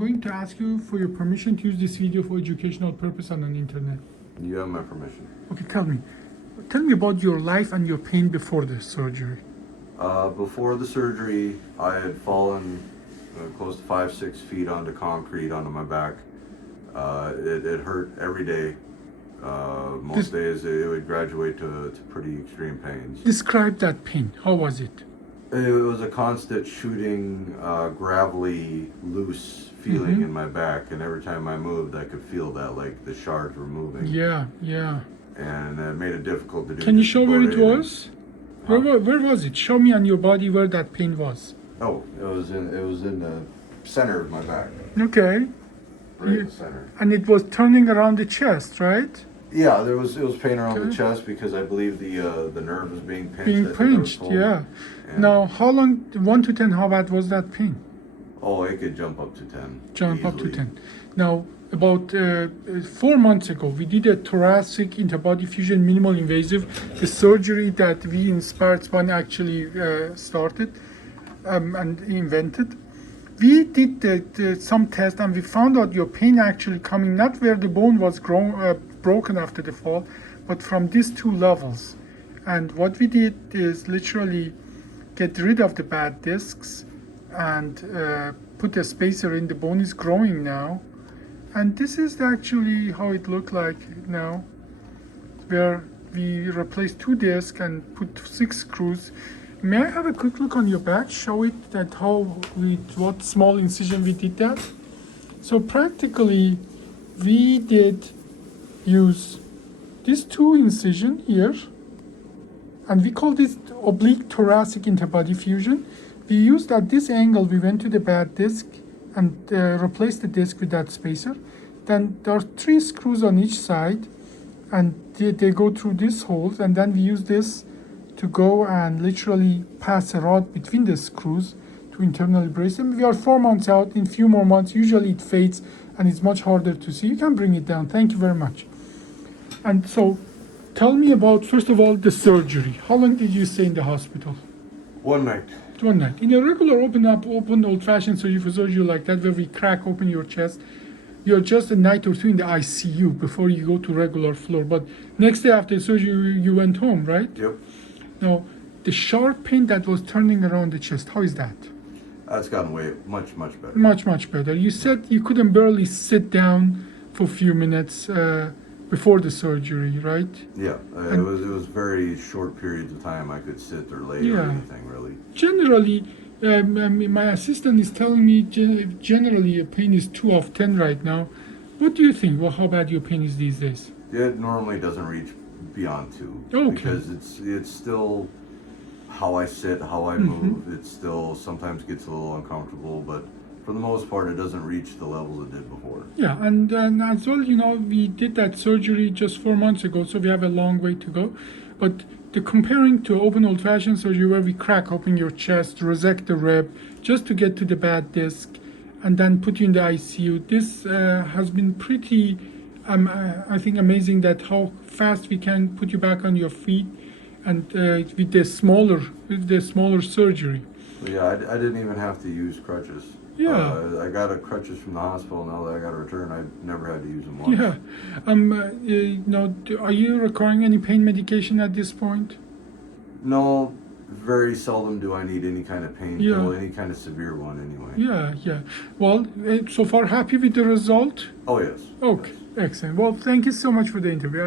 going to ask you for your permission to use this video for educational purpose on the internet. You have my permission. Okay, tell me about your life and your pain before the surgery. Before the surgery, I had fallen close to 5-6 feet onto concrete onto my back. It hurt every day. Most days it would graduate to pretty extreme pains. Describe that pain. How was it? It was a constant shooting, gravelly, loose feeling in my back, and every time I moved, I could feel that, like the shards were moving. Yeah. And it made it difficult to do. Can you show where it was? Huh? Where was it? Show me on your body where that pain was. Oh, it was in the center of my back. Okay. Right in the center. And it was turning around the chest, right? Yeah, it was pain around the chest because I believe the nerve was being pinched. Being pinched, yeah. Now, how long, 1 to 10, how bad was that pain? Oh, it could jump up to 10. Jump easily. up to 10. Now, about 4 months ago, we did a thoracic interbody fusion minimal invasive, the surgery that we Inspired Spine actually started and invented. We did some tests and we found out your pain actually coming not where the bone was broken after the fall, but from these 2 levels. And what we did is literally get rid of the bad discs and put a spacer in. The bone is growing now. And this is actually how it looked like now, where we replaced 2 discs and put 6 screws. May I have a quick look on your back? Show it that what small incision we did that. So practically, we did use these 2 incision here, and we call this oblique thoracic interbody fusion. We used at this angle, we went to the bad disc and replaced the disc with that spacer. Then there are 3 screws on each side, and they go through these holes, and then we use this to go and literally pass a rod between the screws to internally brace them. We are 4 months out. In few more months, usually it fades and it's much harder to see. You can bring it down. Thank you very much. And so, tell me about, first of all, the surgery. How long did you stay in the hospital? 1 night. 1 night. In a regular open old-fashioned surgery like that, where we crack open your chest, you're just a night or 2 in the ICU before you go to regular floor. But next day after surgery, you went home, right? Yep. Now, the sharp pain that was turning around the chest, how is that? That's gotten much better. Much better. You said you couldn't barely sit down for a few minutes before the surgery, right? Yeah, it was very short periods of time I could sit or lay or anything really. Generally, my assistant is telling me generally a pain is 2 of 10 right now. What do you think? Well, how bad your pain is these days? It normally doesn't reach beyond 2. Okay. Because it's still how I sit, how I move. It still sometimes gets a little uncomfortable, but for the most part, it doesn't reach the levels it did before. Yeah, and as well, we did that surgery just 4 months ago, so we have a long way to go. But comparing to open old-fashioned surgery where we crack open your chest, resect the rib, just to get to the bad disc, and then put you in the ICU, this has been pretty, I think, amazing that how fast we can put you back on your feet, and with the smaller surgery. Yeah, I didn't even have to use crutches. Yeah. I got crutches from the hospital. Now that I got a return, I never had to use them once. Yeah. Now, are you requiring any pain medication at this point? No, very seldom do I need any kind of pain pill, any kind of severe one anyway. Yeah. Well, so far happy with the result? Oh, yes. Okay, yes. Excellent. Well, thank you so much for the interview.